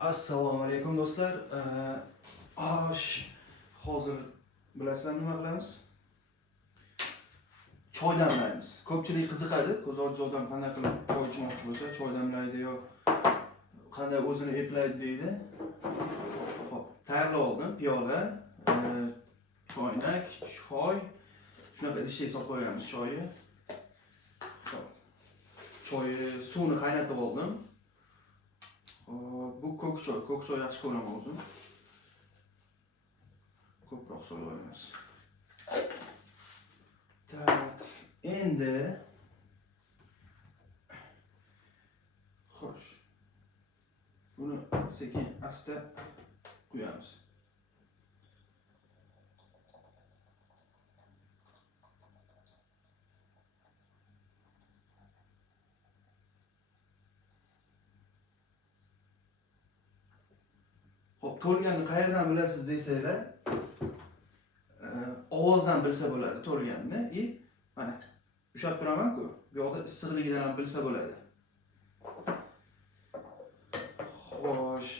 Assalomu alaykum do'stlar. Hozir bilasizlar nima qilamiz? Choy damlaymiz. Ko'pchilik qiziqadi. Ko'z ojiz odam qanday qilib choy ichmoqchi bo'lsa, choy damlaydi yo qanday o'zini eplaydi deydi. Xo'p, tayyorlab oldim. Piyola, choynak, choy. Shunaqa idishga solib qo'yamiz choyni. Xo'p. Choyni suvni qaynatib oldim. Bu ko'k choy yaxshi ko'raman o'zim. Ko'proq so'yamiz. Tak, endi xo'sh. Buni sekin asta quyamiz. Xo'p, to'lganni qayerdan bilasiz desanglar, ovozdan bilsa bo'ladi to'lganni. Mana ushlab turaman-ku, bu yoqda issiqligidan ham bilsa bo'ladi. Xo'sh,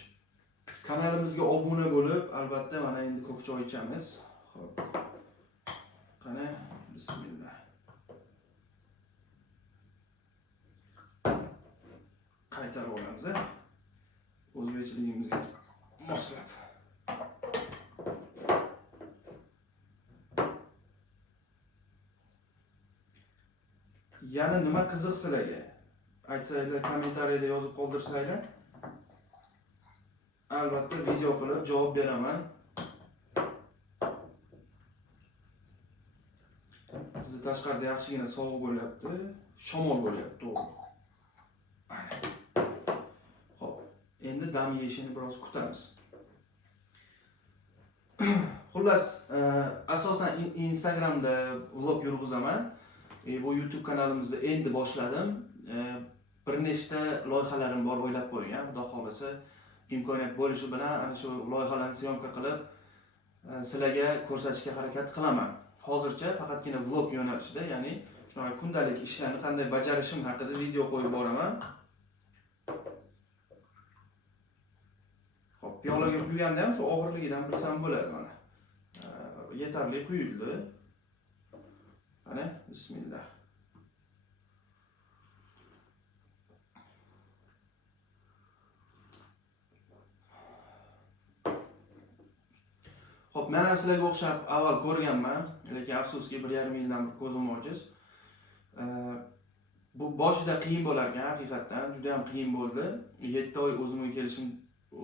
kanalimizga obuna bo'lib, albatta mana endi ko'k choy ichamiz. Xo'p. Qani, bismillah. Qaytarib olamiz. O'zbekchiligimizga moslab. Yana nima qiziq sizlarga? Aytsanglar, kommentariyada yozib qoldirsanglar, albatta video qilib javob beraman. Bizni tashqarida yaxshigina sovuq bo'lyapti, shamol bo'lyapti, to'g'ri. Xo'p, endi dam yeyishini biroz kutamiz. Xullas, asosan Instagramda vlog yurg'izaman. Bu YouTube kanalimizni endi boshladim. Bir nechta loyihalarim bor, o'ylab qo'ygan. Xudo xolasa, imkoniyat bo'lishi bilan ana shu loyihalarni syomka qilib sizlarga ko'rsatishga harakat qilaman. Hozircha faqatgina vlog yo'nalishida, ya'ni shunaqa kundalik ishlarni qanday bajarishim haqida video qo'yib boraman. Xo'p, piyolaga quyganda ham shu og'irligidan bilsam bo'ladi mana. Yetarli quyildi. Mana, bismillah. Xo'p, men ham sizlarga o'xshab avval ko'rganman, lekin afsuski 1,5 yildan bir ko'zim ojiz. Bu boshida qiyin bo'lar ekan, haqiqatan juda ham qiyin bo'ldi. 7 oy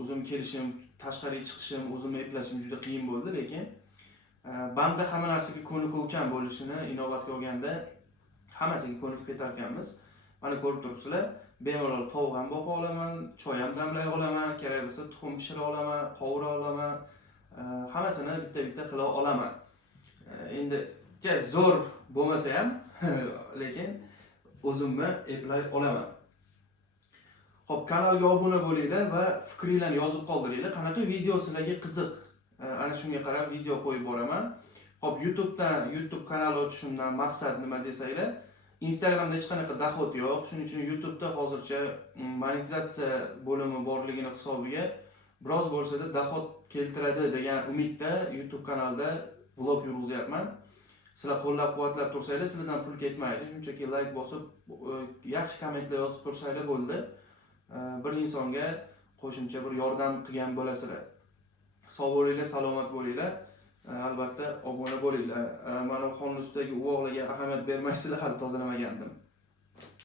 o'zim kelishim, tashqariga chiqishim, o'zimni eplashim juda qiyin bo'ldi, lekin banda hamma narsaga ko'nikuvchan bo'lishini inobatga olganda hammasiga ko'nikib ketar ekanmiz. Mana ko'rib turibsizlar, bemalol tovuq ham boqa olaman, choy ham damlay olaman, kerak bo'lsa tuxum pishira olaman, qovura olaman, hammasini bitta-bitta qila olaman. Endi zo'r bo'lmasa ham, lekin o'zimni eplay olaman. Xo'p, kanalga obuna bo'linglar va fikringizni yozib qoldiringlar. Qanaqa video sizlarga qiziq? Ana shunga qarab video qo'yib boraman. Xo'p, YouTube kanali ochishimdan maqsad nima desanglar, Instagramda hech qanaqa dohod yo'q. Shuning uchun YouTube'da hozircha monetizatsiya bo'limi borligini hisobiga biroz bo'lsa-da dohod keltiradi degan umidda YouTube kanalida vlog yurg'izyapman. Sizlar qo'llab-quvvatlab tursangiz, sizlardan pul ketmaydi. Shunchaki like bosib, yaxshi kommentlar yozib tursanglar bo'ldi. Bir insonga qo'shimcha bir yordam qilgan bo'lasizlar. Sog' bo'linglar, salomat bo'linglar. Albatta obuna bo'linglar. Mana xonun ustidagi uvoqlarga ahamiyat bermaysizlar, hali tozalamagandim.